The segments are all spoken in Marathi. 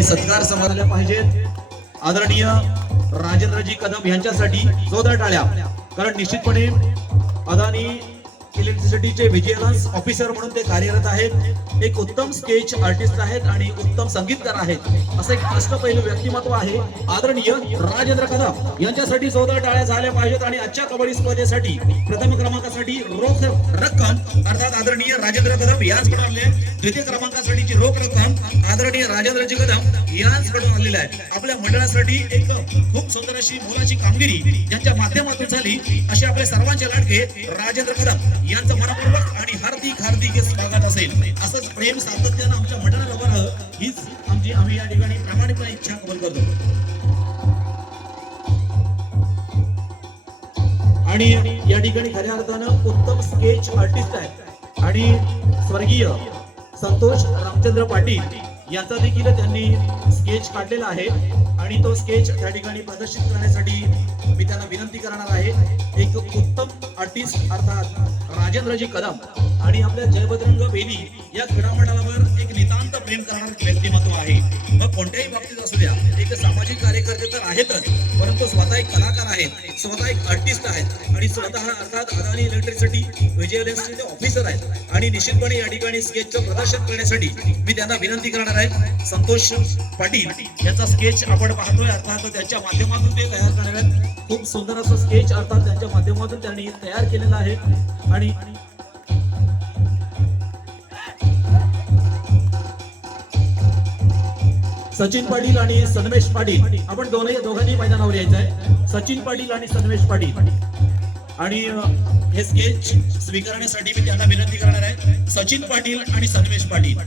आणि सत्कार समारले पाहिजेत आदरणीय राजेंद्रजी कदम यांच्यासाठी जोरदार टाळ्या. कारण निश्चितपणे अदानी इलेक्ट्रिसिटीचे व्हिजिलन्स ऑफिसर म्हणून ते कार्यरत आहेत. एक उत्तम स्केच आर्टिस्ट आहेत आणि उत्तम संगीतकार आहेत. असं एक अष्टपैलू व्यक्तिमत्व आहे आदरणीय राजेंद्र कदम यांच्यासाठी जोरदार टाळ्या झाल्या पाहिजेत. आणि आजच्या कबड्डी स्पर्धेसाठी प्रथम क्रमांकासाठी रोख रक्कम अर्थात आदरणीय राजेंद्र कदम यांच्याकडून आले. द्वितीय क्रमांकासाठीची रोख रक्कम आदरणीय राजेंद्रजी कदम यांच्याकडून आलेली आहे. आपल्या मंडळासाठी एक खूप सुंदर अशी मोलाची कामगिरी ज्यांच्या माध्यमातून झाली असे आपले सर्वांचे लाडके राजेंद्र कदम यांचं मनपूर्वक आणि हार्दिक हार्दिक स्वागत असेल. असंच प्रेम सातत्यानं आमच्या मंडळाला बरं हीच आम्ही या ठिकाणी प्रामाणिकपणे इच्छा कबूल करतो. आणि या ठिकाणी खऱ्या अर्थानं उत्तम स्केच आर्टिस्ट आहे आणि स्वर्गीय संतोष रामचंद्र पाटील यांचा देखील त्यांनी स्केच काढलेला आहे आणि तो स्केच त्या ठिकाणी प्रदर्शित करण्यासाठी मी त्यांना विनंती करणार आहे. एक उत्तम आर्टिस्ट अर्थात राजेंद्रजी कदम आणि आपल्या जयबजरंग बेली या क्रीडा मंडळावर एक नितांत प्रेम करणारे व्यक्तिमत्व आहे. मग कोणत्याही बाबतीत असू द्या, एक सामाजिक कार्यकर्ते तर आहेतच, परंतु स्वतः एक कलाकार आहेत, स्वतः एक आर्टिस्ट आहेत आणि स्वतः अर्थात अदानी इलेक्ट्रिसिटी व्हिजिलन्सचे ऑफिसर आहेत. आणि निश्चितपणे या ठिकाणी स्केचचं प्रदर्शन करण्यासाठी मी त्यांना विनंती करणार आहे. संतोष पाटील यांचा स्केच आपण पाहतोय अर्थात त्यांच्या माध्यमातून ते तयार करणार आहेत. खूप सुंदर असं स्केच अर्थात त्यांच्या माध्यमातून त्यांनी तयार केलेलं आहे. आणि सचिन पाटील आणि सन्मेश पाटील आपण दोघांनी मैदानावर यायचं आहे. सचिन पाटील आणि सन्मेश पाटील आणि हे स्केच स्वीकारण्यासाठी मी त्यांना विनंती करणार आहे. सचिन पाटील आणि सन्मेश पाटील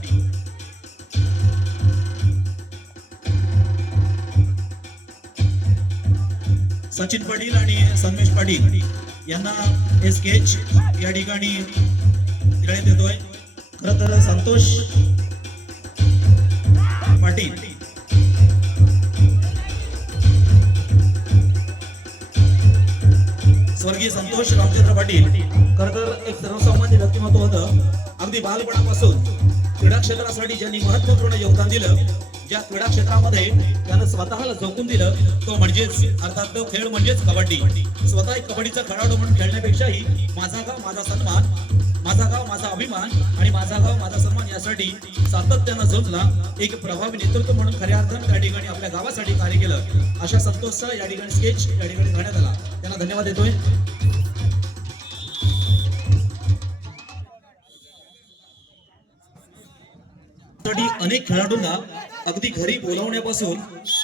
सचिन पाटील आणि सन्मेश पाटील यांना हे स्केच या ठिकाणी देण्यात येतोय. खरं तर संतोष पाटील स्वर्गीय संतोष रामचंद्र पाटील खरं तर एक सर्वसामान्य व्यक्तिमत्व होतं. अगदी बालपणापासून क्रीडा क्षेत्रासाठी ज्यांनी महत्वपूर्ण योगदान दिलं, ज्या क्रीडा क्षेत्रामध्ये त्यानं स्वतःला झोकून दिलं तो म्हणजेच अर्थात तो खेळ म्हणजेच कबड्डी. स्वतः एक कबड्डीचा खेळाडू म्हणून खेळण्यापेक्षाही माझा गाव माझा सन्मान, माझा गाव माझा अभिमान आणि माझा गाव माझा सन्मान यासाठी सातत्यानं झोंजला. एक प्रभावी नेतृत्व म्हणून खऱ्या अर्थानं त्या ठिकाणी आपल्या गावासाठी कार्य केलं. अशा संतोषचा या ठिकाणी स्केच या ठिकाणी करण्यात आला. त्यांना धन्यवाद देतोय. अनेक खेळाडूंना अगदी घरी बोलावण्यापासून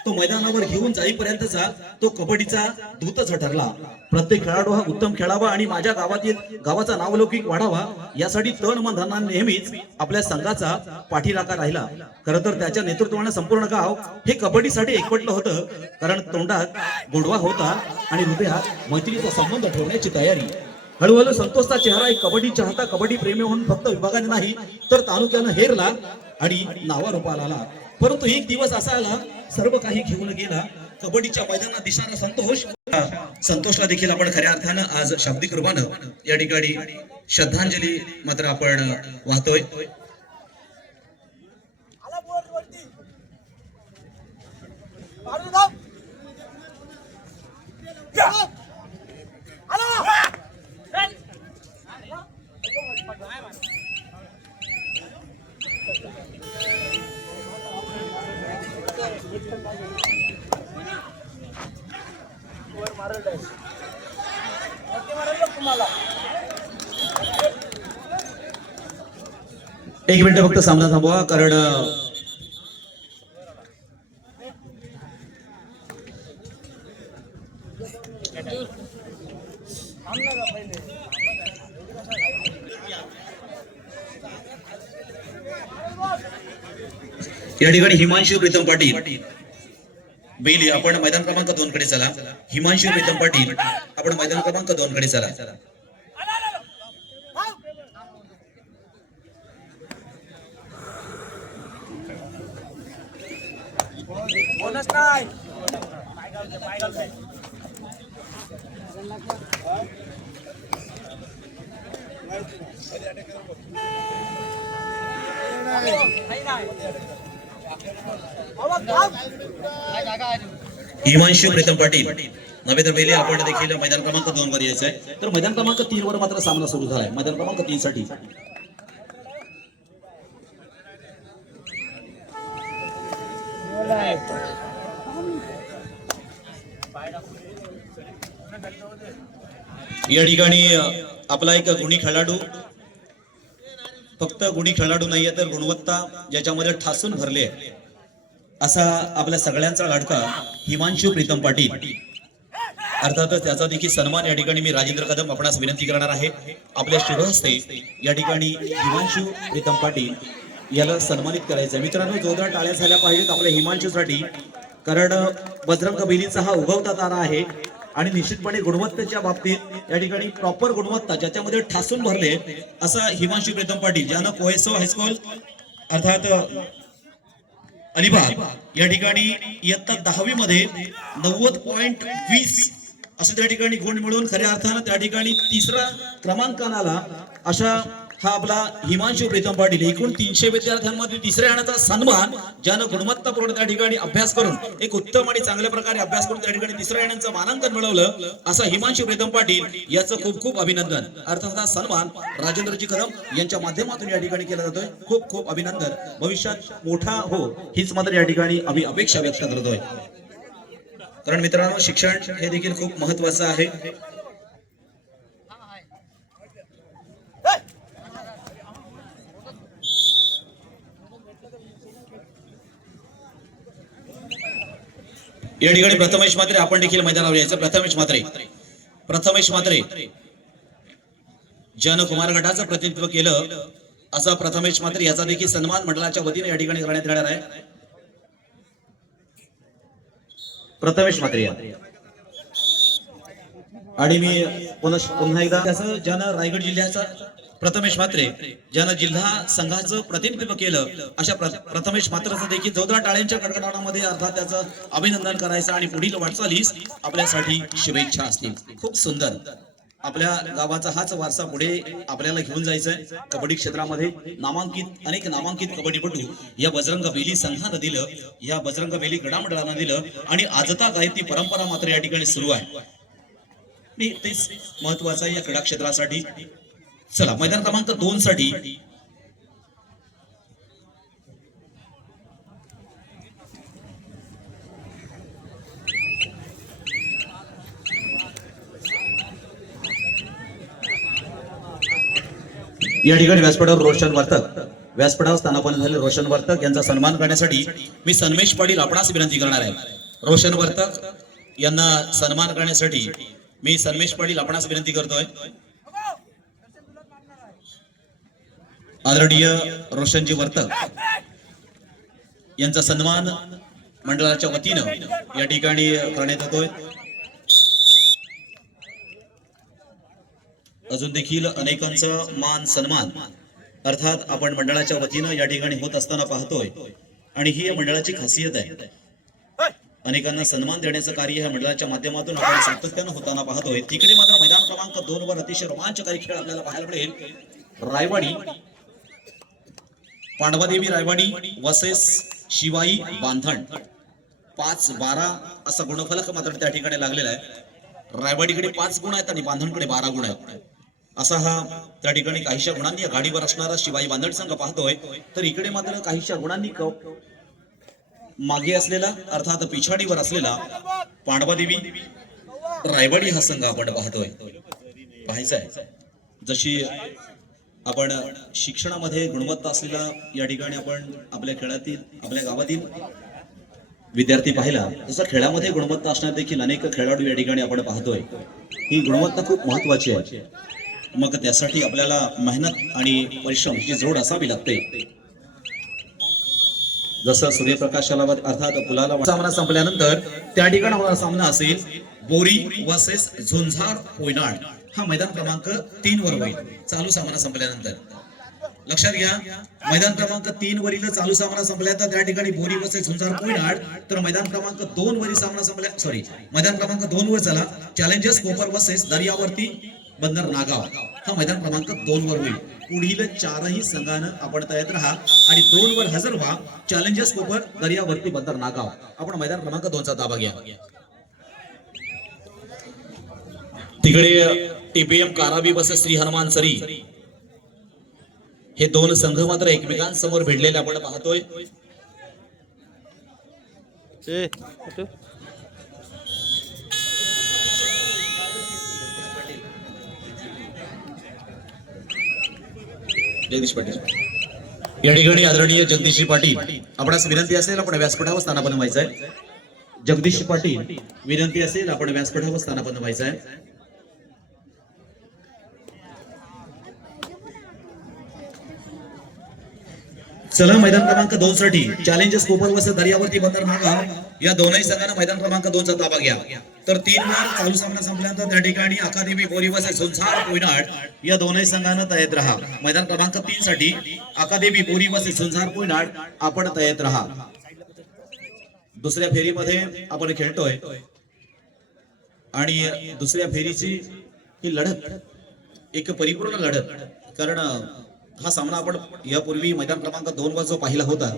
तो मैदानावर घेऊन जाईपर्यंतचा तो कबड्डीचा दूतच ठरला. प्रत्येक खेळाडू हा उत्तम खेळावा आणि माझ्या गावाचा नावलौकिक वाढावा यासाठी तन मन धनाने नेहमीच आपल्या संघाचा पाठीराखा राहिला. खरं तर त्याच्या नेतृत्वाने संपूर्ण गाव हे कबड्डीसाठी एकवटलं होतं. कारण तोंडात गोडवा होता आणि हृदयात मैत्रीचा संबंध ठेवण्याची तयारी. हळूहळू संतोषचा चेहरा एक कबड्डी चाहता कबड्डी प्रेमी म्हणून फक्त विभागाने नाही तर तालुक्यानं हेरला आणि नावारूपाला आला. परंतु एक दिवस असा आला, सर्व काही घेऊन गेला. कबड्डीच्या मैदानात दिसणारा संतोषला देखील आपण खऱ्या अर्थानं आज शाब्दिक रूपानं या ठिकाणी श्रद्धांजली मात्र आपण वाहतोय. एक मिनिट फक्त सामना थांबवा कारण या ठिकाणी हिमांशु प्रीतम पाटील बेली आपण मैदान क्रमांक 2 कडे चला. हिमांशु प्रीतम पाटील आपण मैदान क्रमांक 2 कडे चला. बोनस नाही हिमांशु प्रीतम पाटील नव्हे तर पहिले आपण देखील मैदान क्रमांक 2 वर यायचं आहे. तर मैदान क्रमांक 3 वर मात्र सामना सुरू झालाय. मैदान क्रमांक 3 साठी या ठिकाणी आपला एक गुणी खेळाडू, फक्त गुणी खेळाडू नाहीये तर गुणवत्ता ज्याच्यामध्ये ठासून भरले असा आपल्या सगळ्यांचा लाडका हिमांशु प्रीतम पाटील. अर्थातच त्याचा देखील सन्मान या ठिकाणी मी राजेंद्र कदम आपणास विनंती करणार आहे. आपल्या शुभहस्ते या ठिकाणी हिमांशु प्रीतम पाटील याला सन्मानित करायचं. मित्रांनो, जोरदार टाळ्या झाल्या पाहिजेत आपल्या हिमांशूसाठी, कारण बजरंग बेलीचा हा उगवता तारा आहे आणि निश्चितपणे गुणवत्तेच्या बाबतीत या ठिकाणी प्रॉपर गुणवत्ता ज्याच्यामध्ये ठासून भरले असा हिमांशु प्रीतम पाटील, ज्यानं कोहेसो हायस्कूल अर्थात अलिबाग या ठिकाणी इयत्ता 10वी मध्ये 90.20 असं त्या ठिकाणी गुण मिळवून खऱ्या अर्थानं त्या ठिकाणी 3रा क्रमांकाला आला. अशा हा आपला हिमांशु प्रीतम पाटील एकूण 300 विद्यार्थ्यांमध्ये 3ऱ्या येण्याचा सन्मान, ज्यानं गुणवत्तापूर्ण त्या ठिकाणी अभ्यास करून एक उत्तम आणि चांगल्या प्रकारे अभ्यास करून त्या ठिकाणी 3ऱ्या येण्याचं मानांकन मिळवलं असा हिमांशु प्रीतम पाटील याचं खूप खूप अभिनंदन. अर्थात हा सन्मान राजेंद्रजी कदम यांच्या माध्यमातून या ठिकाणी केला जातोय. खूप खूप अभिनंदन. भविष्यात मोठा हो हीच मात्र या ठिकाणी आम्ही अपेक्षा व्यक्त करतोय. कारण मित्रांनो, शिक्षण हे देखील खूप महत्वाचं आहे. या ठिकाणी प्रथमेश म्हात्रे आपण देखील मैदानावर यायचं. प्रथमेश म्हात्रे ज्यानं कुमार गटाचं प्रतिनिधित्व केलं असा प्रथमेश म्हात्रे याचा देखील सन्मान मंडळाच्या वतीने या ठिकाणी करण्यात येणार आहे. प्रथमेश म्हात्रे आणि मी पुन्हा एकदा त्याचं ज्यानं रायगड जिल्ह्याचा प्रथमेश म्हात्रे ज्यानं जिल्हा संघाचं प्रतिनिधित्व केलं अशा प्रथमेश म्हात्रेचं देखील जोरदार टाळ्यांच्या कडकडाटामध्ये अर्थात त्याचं अभिनंदन करायचं आणि पुढील वाटचालीस आपल्यासाठी शुभेच्छा असतील. खूप सुंदर आपल्या गावाचा हाच वारसा पुढे आपल्याला घेऊन जायचा आहे. कबड्डी क्षेत्रामध्ये अनेक नामांकित कबड्डीपटू या बजरंग बेली संघानं दिलं, या बजरंग बेली गडामंडळानं दिलं आणि आजता गायती परंपरा मात्र या ठिकाणी सुरू आहे. तेच महत्वाचं आहे या क्रीडा क्षेत्रासाठी. चला, मैदान क्रमांक 2 साठी या ठिकाणी व्यासपीठावर रोशन व्यासपीठावर स्थानापन्न झाले रोशन वर्तक यांचा सन्मान करण्यासाठी मी सन्मेश पाटील आपणास विनंती करणार आहे. रोशन वर्तक यांना सन्मान करण्यासाठी मी सन्मेश पाटील आपणास विनंती करतोय. आदरणीय रोशनजी वर्तक यांचा सन्मान मंडळाच्या वतीनं या ठिकाणी करण्यात येतोय. अजून देखील अनेकांचा मान सन्मान अर्थात आपण मंडळाच्या वतीनं या ठिकाणी होत असताना पाहतोय आणि ही या मंडळाची खासियत आहे. अनेकांना सन्मान देण्याचं कार्य ह्या मंडळाच्या माध्यमातून आपण सातत्यानं होताना पाहतोय. तिकडे मात्र मैदान क्रमांक 2 वर अतिशय रोमांचकारी खेळ आपल्याला पाहायला मिळेल. रायवाडी पांडवादेवी रायवाडी वर्सेस शिवाई बांधण 5-12 असा गुणफलक मात्र त्या ठिकाणी लागलेला आहे. रायवाडीकडे 5 गुण आहेत आणि बांधणकडे 12 गुण आहेत. असा हा त्या ठिकाणी काहीशा गुणांनी गाडीवर असणारा शिवाई बांधण संघ पाहतोय, तर इकडे मात्र काहीशा गुणांनी मागे असलेला अर्थात पिछाडीवर असलेला पांडवादेवी रायवाडी हा संघ आपण पाहतोय. पाहायचा आहे जशी आपण शिक्षणामध्ये गुणवत्ता असलेला या ठिकाणी आपण आपल्या खेळातील आपल्या गावातील विद्यार्थी पाहिला, तसं खेळामध्ये गुणवत्ता असणार देखील अनेक खेळाडू या ठिकाणी आपण पाहतोय. ही गुणवत्ता खूप महत्वाची आहे. मग त्यासाठी आपल्याला मेहनत आणि परिश्रमची जोड असावी लागते. जसं सूर्यप्रकाशाला अर्थात फुलाला सामना संपल्यानंतर त्या ठिकाणी होणारा सामना असेल बोरी वर्सेस झुंझार कोयनाड. हा मैदान क्रमांक 3 वर होईल चालू सामना संपल्यानंतर. लक्षात घ्या, मैदान क्रमांक 3 वरील चालू सामना संपल्यानंतर त्या ठिकाणी बोरी वर्सेस झुंझार कोयनाड, तर मैदान क्रमांक 2 वरील सामना संपल्या मैदान क्रमांक 2 वर चला चॅलेंजर्स कोपर वर्सेस दर्यावर्ती बंदर नागाव हा मैदान क्रमांक 2 वर होईल. पुढील 4ही संघानं आपण तयार राहा आणि 2 वर हजर व्हा. चॅलेंजर्स कोपर दर्यावर्ती बंदर नागाव. आपण मैदान क्रमांक 2 चा ताबा घ्या. तिकडे टीपीएम काराबी बस श्री हनुमान सरी हे दोन संघ मात्र एकमेकांसमोर भिडलेले आपण पाहतोय. जगदीश पाटील या ठिकाणी आदरणीय जगदीश पाटील आपणास विनंती असेल आपण व्यासपीठावर स्थान बनवायचं आहे. जगदीश पाटील विनंती असेल आपण व्यासपीठावर स्थान बनवायचं आहे. चला मैदान क्रमांक 2 साठी चॅलेंजर्स कोपर वस दर्यावर्ती बंदर नागाव या दोनही संघांना मैदान क्रमांक 2 चा ताबा घ्या. तर 3 वर चालू सामना संपल्यानंतर त्या ठिकाणी अकादमी बोरी वस संसार कोयनाड या दोनही संघांना तयार राहा. मैदान क्रमांक 3 साठी अकादमी बोरी वस संसार कोयनाड आपण तयार राहा. दुसऱ्या फेरीमध्ये आपण खेळतोय आणि दुसऱ्या फेरीची ही लढत एक परिपूर्ण लढत, कारण हा सामना आपण यापूर्वी मैदान क्रमांक 2 वर जो पाहिला होता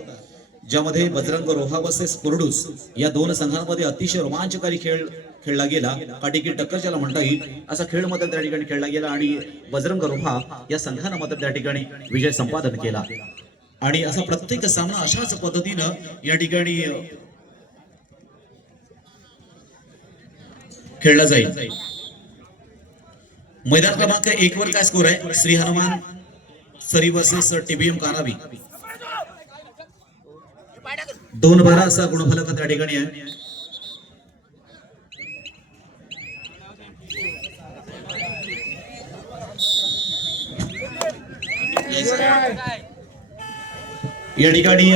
ज्यामध्ये बजरंग रोहा वर्सेस कुर्डूस या दोन संघांमध्ये अतिशय रोमांचकारी खेळ खेळला गेला. काटेकी टक्कर ज्याला म्हणता येईल असा खेळ मात्र त्या ठिकाणी खेळला गेला आणि बजरंग रोहा या संघानं मात्र त्या ठिकाणी विजय संपादन केला. आणि असा प्रत्येक सामना अशाच पद्धतीनं या ठिकाणी खेळला जाईल. मैदान क्रमांक 1 वर काय स्कोर आहे? श्री हनुमान सरी वर्सेस टीबीएम कारावी 2-12 असा गुणफलक त्या ठिकाणी आहे. या ठिकाणी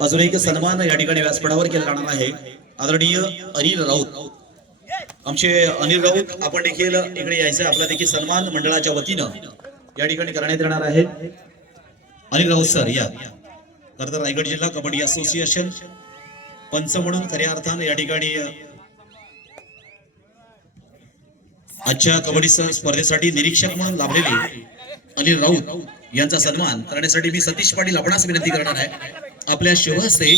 अजून एक सन्मान या ठिकाणी व्यासपीठावर केला जाणार आहे. आदरणीय अनिल राऊत आमचे अनिल राऊत आपण देखील इकडे यायचं. आपला देखील सन्मान मंडळाच्या वतीनं या ठिकाणी करण्यात येणार आहे. अनिल राऊत सर या. खरं तर रायगड जिल्हा कबड्डी असोसिएशन पंच म्हणून खऱ्या अर्थाने या ठिकाणी आजच्या कबड्डी स्पर्धेसाठी निरीक्षक म्हणून लाभलेले अनिल राऊत यांचा सन्मान करण्यासाठी मी सतीश पाटील आपणास विनंती करणार आहे. आपल्या शुभहस्ते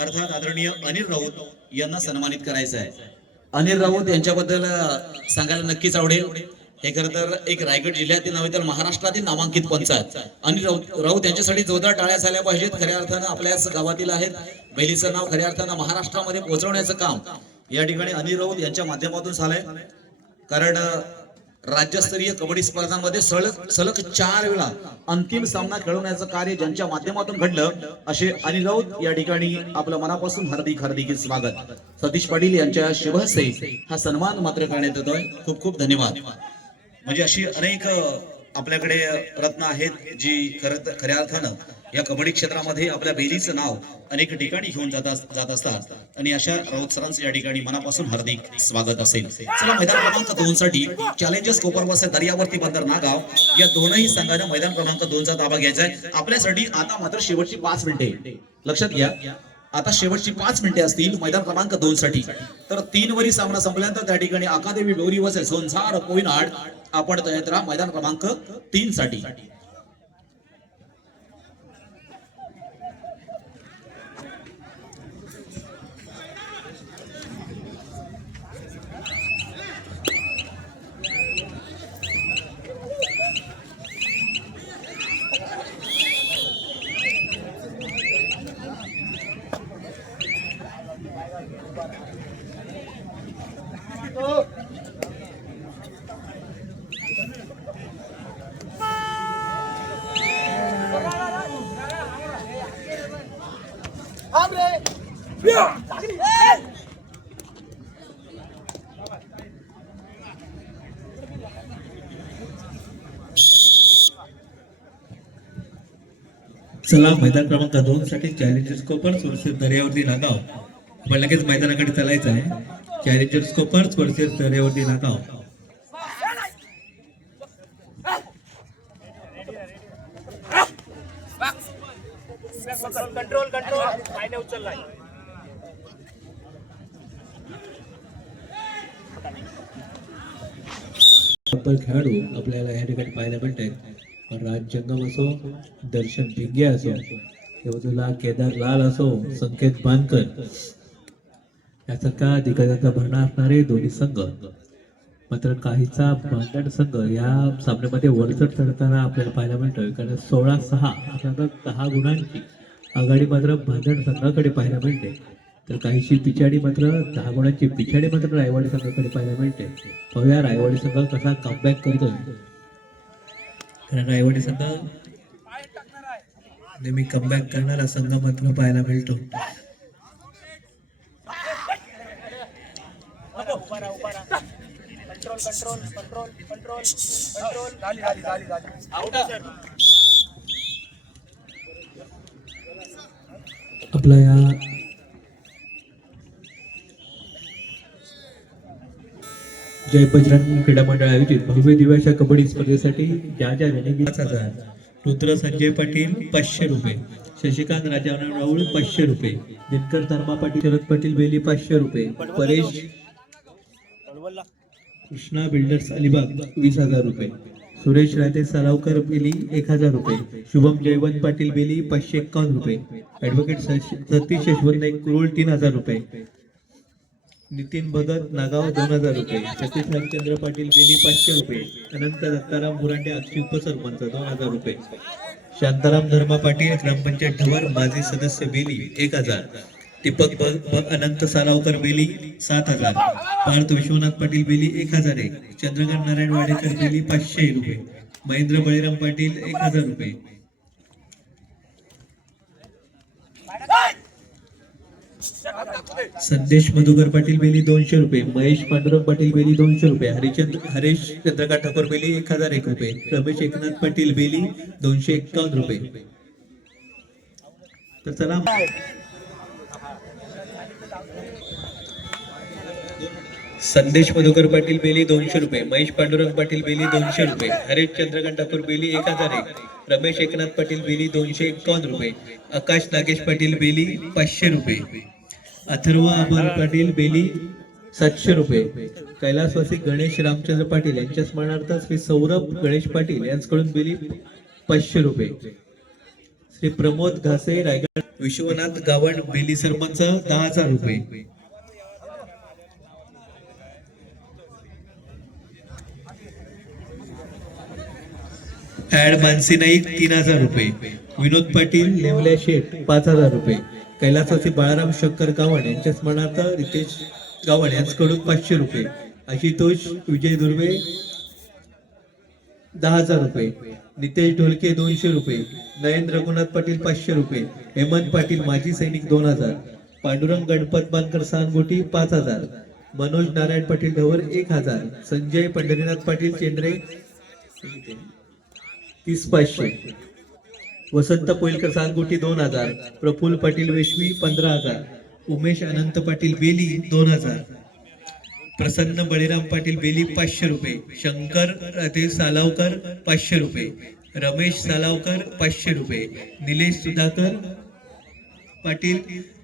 अर्थात आदरणीय अनिल राऊत यांना सन्मानित करायचं आहे. अनिल राऊत यांच्याबद्दल सांगायला नक्कीच आवडेल. हे खरं तर एक रायगड जिल्ह्यातील नव्हे तर महाराष्ट्रातील नामांकित पंच आहेत. अनिल राऊत यांच्यासाठी जोरदार टाळ्या झाल्या पाहिजेत. खऱ्या अर्थानं आपल्याच गावातील आहेत. बैलीचं नाव खऱ्या अर्थानं महाराष्ट्रामध्ये पोहोचवण्याचं काम या ठिकाणी अनिल राऊत यांच्या माध्यमातून झालंय. कारण राज्यस्तरीय कबड्डी स्पर्धांमध्ये सलग 4 वेळा अंतिम सामना खेळवण्याचं कार्य ज्यांच्या माध्यमातून घडलं असे अनिल राऊत या ठिकाणी आपलं मनापासून हार्दिक स्वागत. सतीश पाटील यांच्या शुभहस्ते हा सन्मान मात्र करण्यात येतोय. खूप खूप धन्यवाद. म्हणजे अशी अनेक आपल्याकडे रत्न आहेत जी खऱ्या अर्थानं या कबड्डी क्षेत्रामध्ये आपल्या बेलीचं नाव अनेक ठिकाणी घेऊन जात असतात आणि अशा राऊत सरांचं या ठिकाणी मनापासून हार्दिक स्वागत असेल. चला मैदान क्रमांक 2 साठी चॅलेंजर्स कोपर वर्सेस दर्यावर्ती बंदर नागाव या दोनही संघांना मैदान क्रमांक 2 चा ताबा घ्यायचा आहे. आपल्यासाठी आता मात्र शेवटची 5 मिनिटे लक्षात घ्या. आता शेवटची 5 मिनिटे असतील मैदान क्रमांक 2 साठी. तर 3 वरी सामना संपल्यानंतर त्या ठिकाणी अकादमी बोरी वर्सेस संसार कोयनाड आपण तयार राहा मैदान क्रमांक 3 साठी. चला मैदान क्रमांक 2 साठी चॅलेंजर्स कोपर्स वर्सेस दर्यावर्ती नागाव. आपण लगेच मैदानाकडे चालायचं आहे. चॅलेंजर्स कोपर्स वर्सेस दर्यावर्ती नागाव. कंट्रोल पायने उचललाय. खेळाडू आपल्याला या ठिकाणी पाहायला मिळत आहेत. राज जंगम असो, दर्शन भिंगे असो, या बाजूला केदार लाल असो, संकेत बानकर यासारखा दिग्गजांचा भरणा असणारे दोन्ही संघ. मात्र काहीचा भांडण संघ या सामन्यामध्ये वरचढ चढताना आपल्याला पाहायला मिळतोय. कारण 16-6 अर्थात 10 गुणांची आघाडी मात्र भांडण संघाकडे पाहायला मिळते. तर काहीशी पिछाडी मात्र 10 गुणांची पिछाडी मात्र रायवाडी संघाकडे पाहायला मिळते. पाहूया रायवाडी संघ कसा कमबॅक करतोय. कारण रायवाडी संघ नेहमी कमबॅक करणारा संघ मात्र पाहायला मिळतो. कंट्रोल कंट्रोल कंट्रोल कंट्रोल झाली आउट सर. आपला या जय बजरंग क्रीडा मंडळ आयोजित भव्य दिव्याच्या कबड्डी स्पर्धेसाठी ज्या विनंती 5,000. रुद्र संजय पाटील 500 रुपये, शशिकांत राजाराम राऊळ 500 रुपये, दिनकर धर्मा पाटील, शरद पाटील बेली 500 रुपये, परेश कृष्णा बिल्डर्स अलिबाग 20,000 रुपये, सुरेश राहते सालावकर बेली 1,000 रुपये, शुभम जयवंत पाटील बेली 551 रुपये, ऍडव्होकेट सतीश यशवंत नाईक कुरुळ 3,000 रुपये, नितीन भगत नागाव 2,000 रुपये, सतीश रामचंद्र पाटील बेली 500 रुपये, अनंत दत्ताराम बुरांडे अक्षय उपसरपंच 2,000 रुपये, शांताराम धर्मा पाटील ग्रामपंचायत ढवर माजी सदस्य बेली 1,000, दीपक अनंत सालावकर बेली 7,000, पार्थ विश्वनाथ पाटील बेली 1,001, चंद्रकांत नारायण वाडेकर बेली 500 रुपये, महेंद्र बळीराम पाटील 1,000 रुपये, संदेश मधुकर पाटील बेली 200 रुपये, महेश पांडुरंग पाटील बेली 200 रुपये, हरेश चंद्रकांत ठाकूर बेली 1,001 रुपये, रमेश एकनाथ पाटील बेली 251 रुपये. तर चला संदेश मधुकर पाटील बेली 200 रुपये, महेश पांडुरंग पाटील बेली 200 रुपये, हरेश चंद्रकांत ठाकूर बेली 1,001, रमेश एकनाथ पाटील बेली 251 रुपये, आकाश नागेश पाटील बेली 500 रुपये, अथर्व अमर पाटील बेली 700 रुपये, कैलासवासी गणेश रामचंद्र पाटील यांच्या स्मरणार्थ श्री सौरभ गणेश पाटील यांच्याकडून बेली 500 रुपये, श्री प्रमोद घासे रायगड विश्वनाथ गावण बेली सरपंच 10,000 रुपये, ऍड मानसी नाईक 3,000 रुपये, विनोद पाटील लेवल्या शेठ 5,000 रुपये, कैलासवासी बाळाराम शंकर गावण यांच्या स्मरणार्थ रितेश गावण यांच्याकडून 500 रुपये, आशुतोष विजय दुर्वे 10,000 रुपये, नितेश ढोलके 200 रुपये, नयन रघुनाथ पाटील 500 रुपये, हेमंत पाटील माजी सैनिक 2,000, पांडुरंग गणपत बांधकर सानगोटी 5,000, मनोज नारायण पाटील ढवर 1,000, संजय पंढरीनाथ पाटील चेंद्रे 30,500, वसंत पोईलकर सानगोटी 2,000, प्रफुल्ल पाटील वेशवी 15,000, उमेश अनंत पाटील बेली 2,000, प्रसन्न बळीराम पाटील बेली 500 रुपये, शंकर राधे सालावकर 500 रुपये, रमेश सालावकर 500 रुपये, निलेश सुधाकर पाटील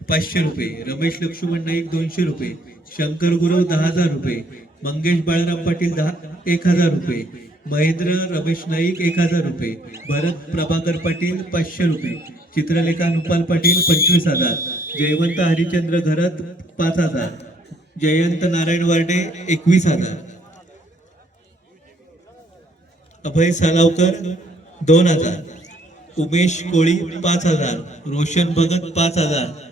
500 रुपये, रमेश लक्ष्मण नाईक 200 रुपये, शंकर गुरव 10,000 रुपये, मंगेश बाळराम पाटील 1,000 रुपये, महेंद्र रमेश नाईक 1,000 रुपये, भरत प्रभाकर पाटील 500 रुपये, चित्रलेखा नुपाल पाटील 25,000, जयवंत हरिचंद्र घरत 5,000, जयंत नारायण वार्डे 21,000, अभय सालावकर 2,000, उमेश कोळी 5,000, रोशन भगत 5,000,